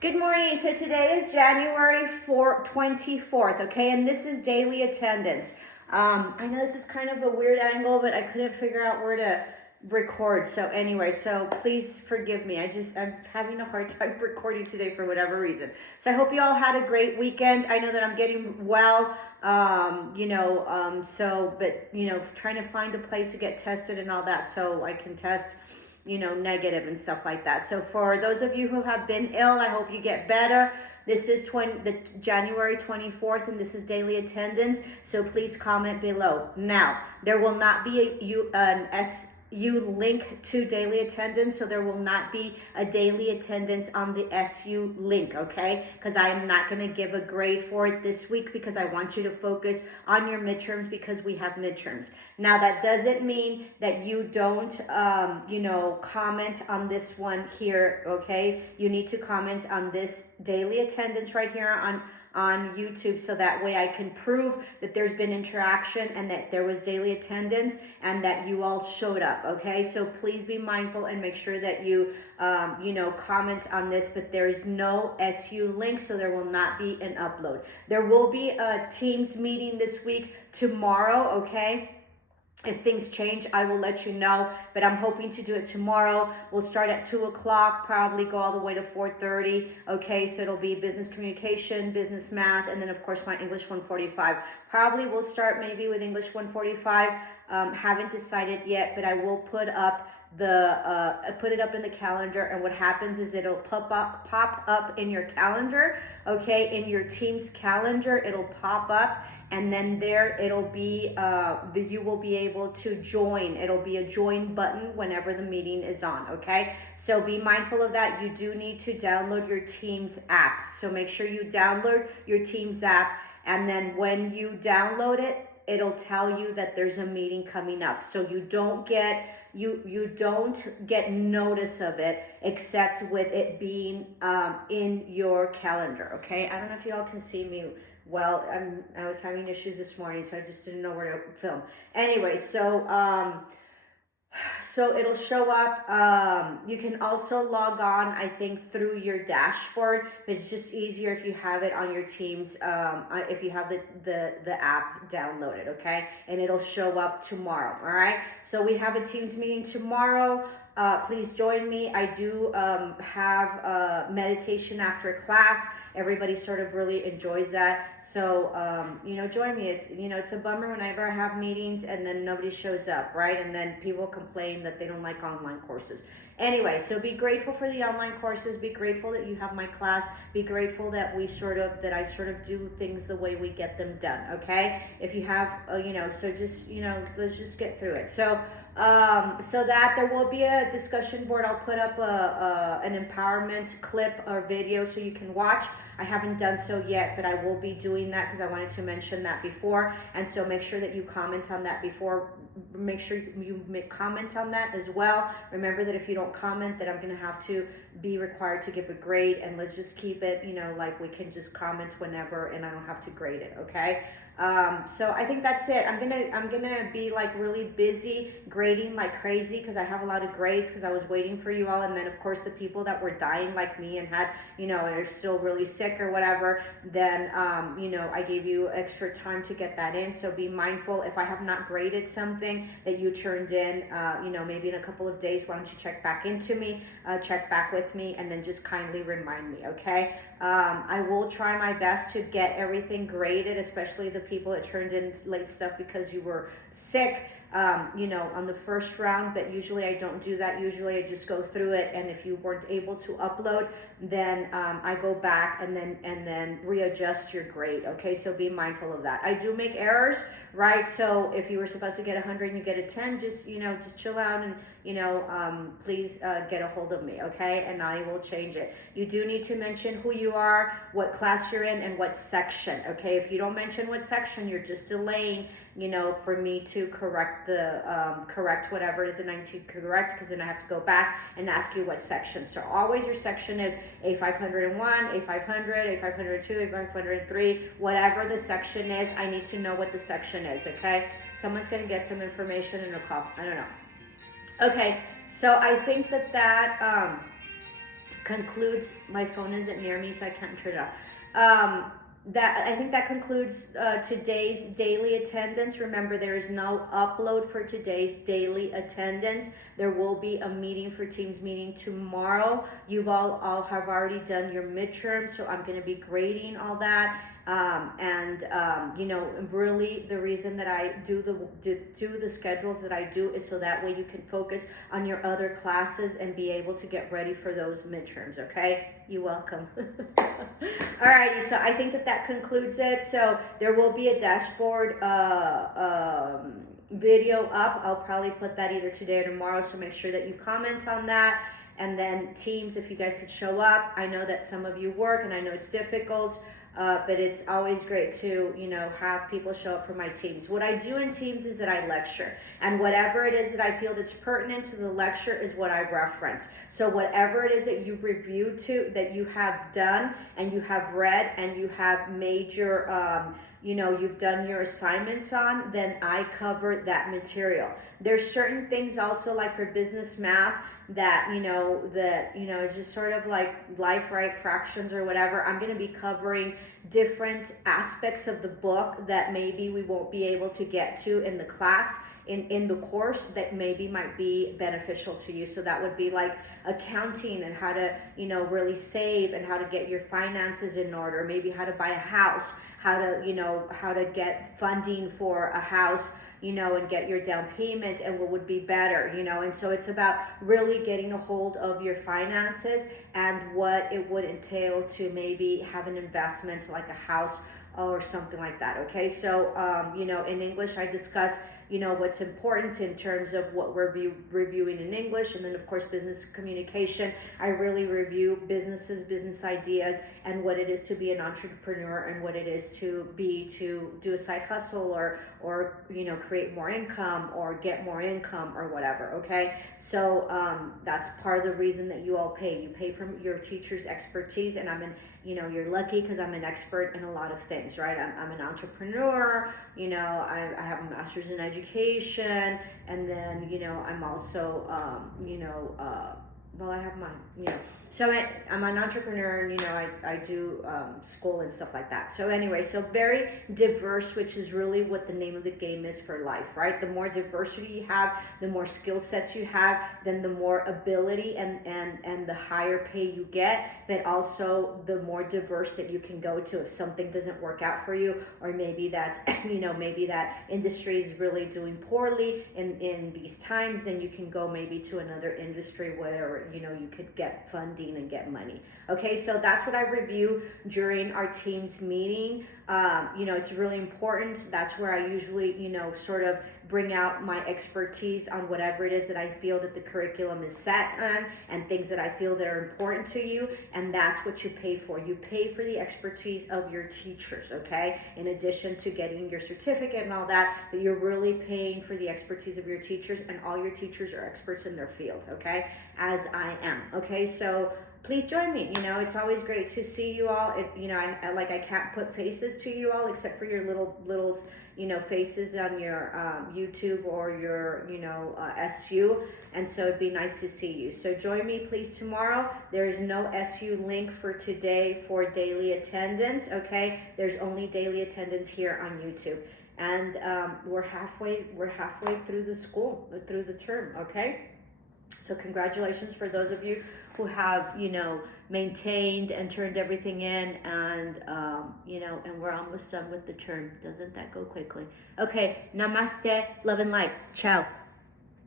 Good morning. So today is January 24th, okay? And this is daily attendance. I know this is kind of a weird angle, but I couldn't figure out where to record. So anyway, so please forgive me. I'm having a hard time recording today for whatever reason. So I hope you all had a great weekend. I know that I'm getting well, trying to find a place to get tested and all that so I can test negative and stuff like that. So for those of you who have been ill, I hope you get better. This is January 24th, and this is daily attendance. So please comment below. Now, there will not be an SU link to daily attendance, so there will not be a daily attendance on the SU link, okay? Because I am not going to give a grade for it this week because I want you to focus on your midterms because we have midterms. Now, that doesn't mean that you don't, comment on this one here, okay? You need to comment on this daily attendance right here on YouTube, so that way I can prove that there's been interaction and that there was daily attendance and that you all showed up, okay? So please be mindful and make sure that you, comment on this, but there is no SU link, so there will not be an upload. There will be a Teams meeting this week tomorrow, okay? If things change, I will let you know, but I'm hoping to do it tomorrow. We'll start at 2 o'clock, probably go all the way to 4:30. Okay, so it'll be business communication, business math, and then of course my English 145. Probably we'll start maybe with English 145. Haven't decided yet, but I will put it up in the calendar, and what happens is it'll pop up in your calendar, okay, in your team's calendar, it'll pop up, and then there it'll be you will be able to join. It'll be a join button whenever the meeting is on, okay? So be mindful of that. You do need to download your Teams app, so make sure you download your Teams app, and then when you download it, it'll tell you that there's a meeting coming up. So you don't get notice of it except with it being in your calendar, okay? I don't know if you all can see me well. I was having issues this morning, so I just didn't know where to film. Anyway, so it'll show up. You can also log on, I think, through your dashboard, but it's just easier if you have it on your Teams, if you have the app downloaded, okay? And it'll show up tomorrow, all right? So we have a Teams meeting tomorrow. Please join me. I do have meditation after class. Everybody sort of really enjoys that. So, join me. It's a bummer whenever I have meetings and then nobody shows up, right? And then people complain that they don't like online courses. Anyway, so be grateful for the online courses. Be grateful that you have my class. Be grateful that I sort of do things the way we get them done, okay? If you have, so just, let's just get through it. So that there will be a discussion board. I'll put up an empowerment clip or video so you can watch. I haven't done so yet, but I will be doing that because I wanted to mention that before. And so make sure that you comment on that before. Make sure you comment on that as well. Remember that if you don't comment, that I'm going to have to be required to give a grade. And let's just keep it, like we can just comment whenever and I don't have to grade it, okay? So I think that's it. I'm gonna be like really busy grading like crazy because I have a lot of grades because I was waiting for you all, and then of course the people that were dying like me and had are still really sick or whatever, then I gave you extra time to get that in. So be mindful if I have not graded something that you turned in, maybe in a couple of days, why don't you check back into me, check back with me, and then just kindly remind me, okay? I will try my best to get everything graded, especially the people that turned in late stuff because you were sick, on the first round, but usually I don't do that. Usually I just go through it, and if you weren't able to upload, then I go back and then readjust your grade, okay? So be mindful of that. I do make errors, right? So if you were supposed to get 100 and you get a 10, just chill out and please get a hold of me, okay? And I will change it. You do need to mention who you are, what class you're in, and what section, okay? If you don't mention what section, you're just delaying, for me to correct whatever it is that I need to correct, because then I have to go back and ask you what section. So always your section is A501, A500, A502, A503, whatever the section is, I need to know what the section is, okay? Someone's going to get some information in a call. I don't know. Okay, so I think that concludes. My phone isn't near me, so I can't turn it off. That I think that concludes today's daily attendance. Remember, there is no upload for today's daily attendance. There will be a meeting for Teams meeting tomorrow. You've all have already done your midterm, so I'm going to be grading all that. You know, really the reason that I do the schedules that I do is so that way you can focus on your other classes and be able to get ready for those midterms. Okay, you're welcome. Alrighty, so I think that concludes it. So there will be a dashboard video up. I'll probably put that either today or tomorrow, so make sure that you comment on that. And then Teams, if you guys could show up. I know that some of you work, and I know it's difficult, but it's always great to, you know, have people show up for my Teams. What I do in Teams is that I lecture, and whatever it is that I feel that's pertinent to the lecture is what I reference. So whatever it is that you review that you have done and you have read and you have made your you know, you've done your assignments on, then I cover that material. There's certain things also, like for business math, that it's just sort of like life right fractions or whatever. I'm going to be covering different aspects of the book that maybe we won't be able to get to in the class, in the course, that maybe might be beneficial to you. So that would be like accounting and how to, you know, really save and how to get your finances in order, maybe how to buy a house, how to get funding for a house, you know, and get your down payment and what would be better, you know. And so it's about really getting a hold of your finances and what it would entail to maybe have an investment like a house or something like that. Okay, so you know, in English I discuss, you know, what's important in terms of what we're reviewing in English, and then of course business communication. I really review businesses, business ideas, and what it is to be an entrepreneur, and what it is to do a side hustle, or you know, create more income or get more income or whatever. Okay, so that's part of the reason that you all pay. You pay from your teacher's expertise, and you know, you're lucky because I'm an expert in a lot of things, right? I'm an entrepreneur, you know, I have a master's in education, and then, you know, I'm also, well, I have mine, you know. So I'm an entrepreneur, and, you know, I do school and stuff like that. So anyway, so very diverse, which is really what the name of the game is for life, right? The more diversity you have, the more skill sets you have, then the more ability and the higher pay you get, but also the more diverse that you can go to if something doesn't work out for you, or maybe that's, you know, maybe that industry is really doing poorly in these times, then you can go maybe to another industry where, you know, you could get funding and get money. Okay, so that's what I review during our Teams meeting. You know, it's really important. That's where I usually, you know, sort of bring out my expertise on whatever it is that I feel that the curriculum is set on, and things that I feel that are important to you, and that's what you pay for. You pay for the expertise of your teachers, okay? In addition to getting your certificate and all that, but you're really paying for the expertise of your teachers, and all your teachers are experts in their field, okay? As I am, okay? So please join me. You know, it's always great to see you all. You know, I can't put faces to you all except for your little you know, faces on your YouTube or your, you know, SU, and so it'd be nice to see you. So join me please tomorrow. There is no SU link for today for daily attendance. Okay, there's only daily attendance here on YouTube, and we're halfway through through the term. Okay. So congratulations for those of you who have, you know, maintained and turned everything in, and, you know, and we're almost done with the term. Doesn't that go quickly? Okay, namaste, love and light. Ciao.